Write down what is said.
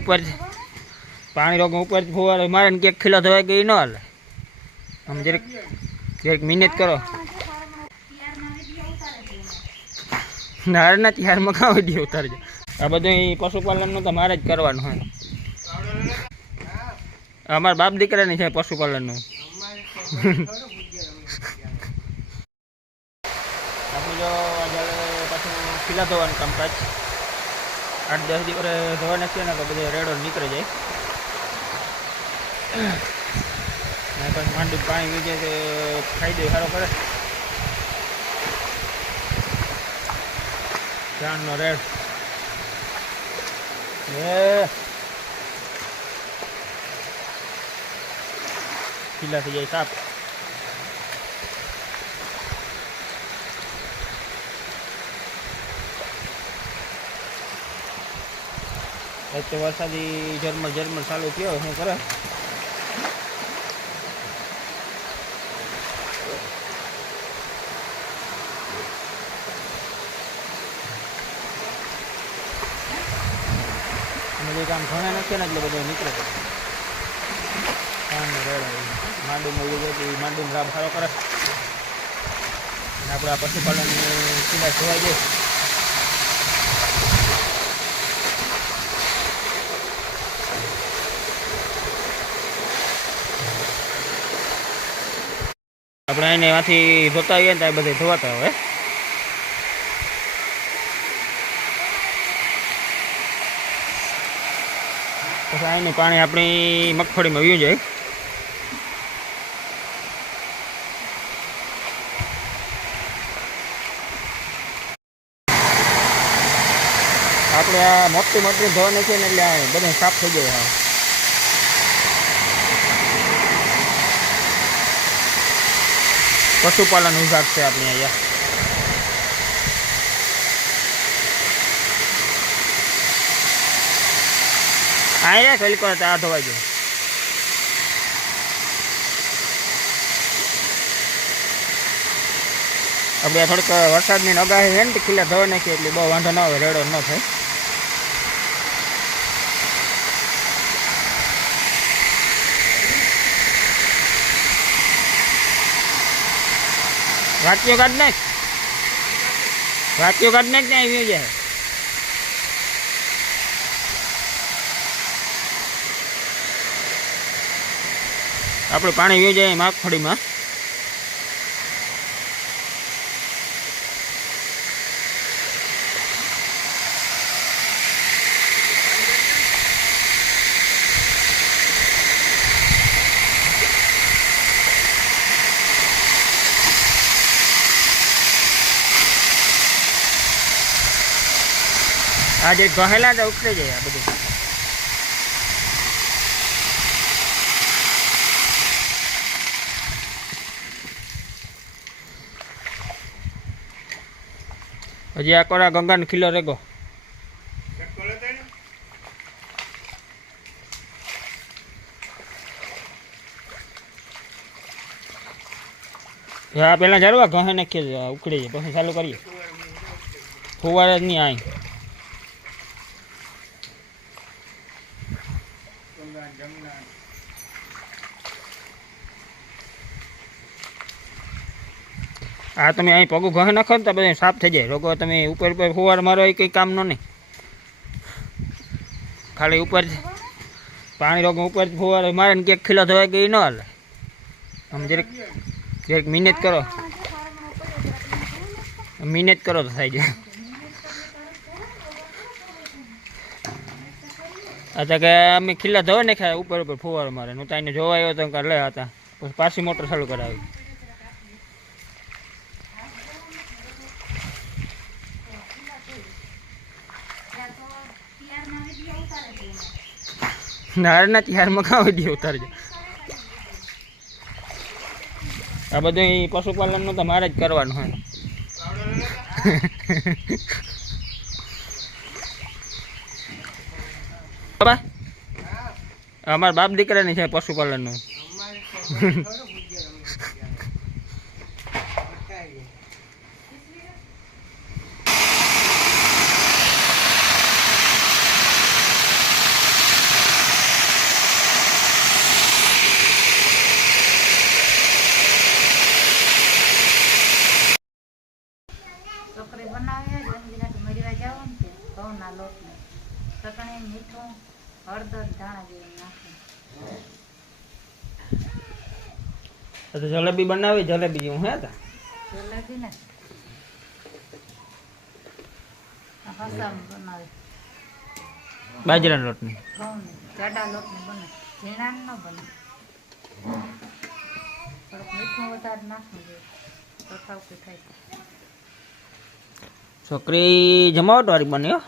ઉપર પાણી રોગ ઉપર ફુવારો. મારે ને ક્યાંક ખીલો ધોવાઈ ગઈ ન હાલે. આમ જરીક જરીક મહેનત કરો. નારના ત્યારમાં કાં વીડિયો ઉતારજો આ બધું ઈ પશુપાલનનું તો મારે જ કરવાનું હોય. અમારા બાપ દીકરાની છે પશુપાલનનું. આપણું જો આજે પાછું ખીલા ધોવાનું કામકાજ. આઠ દસ દિવસ ધોવાના છે ને તો બધા રેડો નીકળી જાય. ને પણ માંડી પાણી વીજે તો ફાયદો સારો કરે. ચાંદનો રેડ. એ. ખીલા થઈ જાય, સાપ. તો વરસાદી ઝરમર ઝરમર ચાલુ થયો, શું કરે? કામ ઘણા નથી ને એટલે બધું નીકળે. કામ મળી જાય માંડુમાં લાભ સારો કરે. આપણે આ પશુપાલન સીધા જોવાઈ જાય. આપણે એને એમાંથી ધોતા હોય ને ત્યાં બધે ધોવાતા હવે પછી આનું પાણી આપણી મગફળીમાં વયું જાય. આપણે આ મોટી મોટી ધોવાની છે ને એટલે બધું સાફ થઈ જાય પશુપાલન વિભાગ છે આપણે અહીંયા. કઈ કરો આ ધોવાઈ જાય આપણે થોડીક વરસાદની નગાહી છે ને ખીલા ધોવા નાખીએ એટલે બહુ વાંધો ન આવે, રેડો ન થાય. વાક્યો કાઢ નાખ. વાક્યો કાઢ નાખ ને આવી જાય. આપણે પાણી વી જાય માગફળીમાં આ જે ગહેલા જ ઉતરી જાય આ બધું. હજી આ કોરા ગંગાનો ખીલો રેગો. હા, પેલા જરૂર ઘહે નાખીએ ઉકળી જાય પછી ચાલુ કરીએ. ફુવારે જ નહીં આય. આ તમે અહીં પગું ઘહે નાખો ને તો બધું સાફ થઈ જાય. રોગો તમે ઉપર ઉપર ફુવાર મારો એ કંઈ કામનો નહીં. ખાલી ઉપર પાણી રોગો ઉપર ફુવાર મારે ને ક્યાંક ખીલો ધોવાય કે એ ન હાલે. આમ જરાક જરાક મહેનત કરો. મહેનત કરો તો થાય જાય. અચ્છા કે અમે ખીલા ધોવા નાખ્યા, ઉપર ઉપર ફુવારો મારે. હું ત્યાં જોવા આવ્યો તો લે હતા. પછી પાછી મોટર ચાલુ કરાવી. નારના ચિહારમાં કાં વીડિયો ઉતારજો આ બધું પશુપાલનનું તો મારે જ કરવાનું હોય. બાબા, અમારા બાપ દીકરાની છે પશુપાલનનું જ રંગીનાથી મરવા જાવ ને તે ઘઉંના લોટને ચટણી મીઠું હળદર ધાણા જેવું નાખીને તો જલેબી બનાવી, જલેબી જેવું, હે તા? જલેબી ને બાજરાના લોટની. જાડા લોટને બને ઝીણાને ન બને થોડુંક મીઠું વધારે નાખવું જોઈએ. તો ખાવતું થાય. છોકરી જમાવટવાળી બની હો.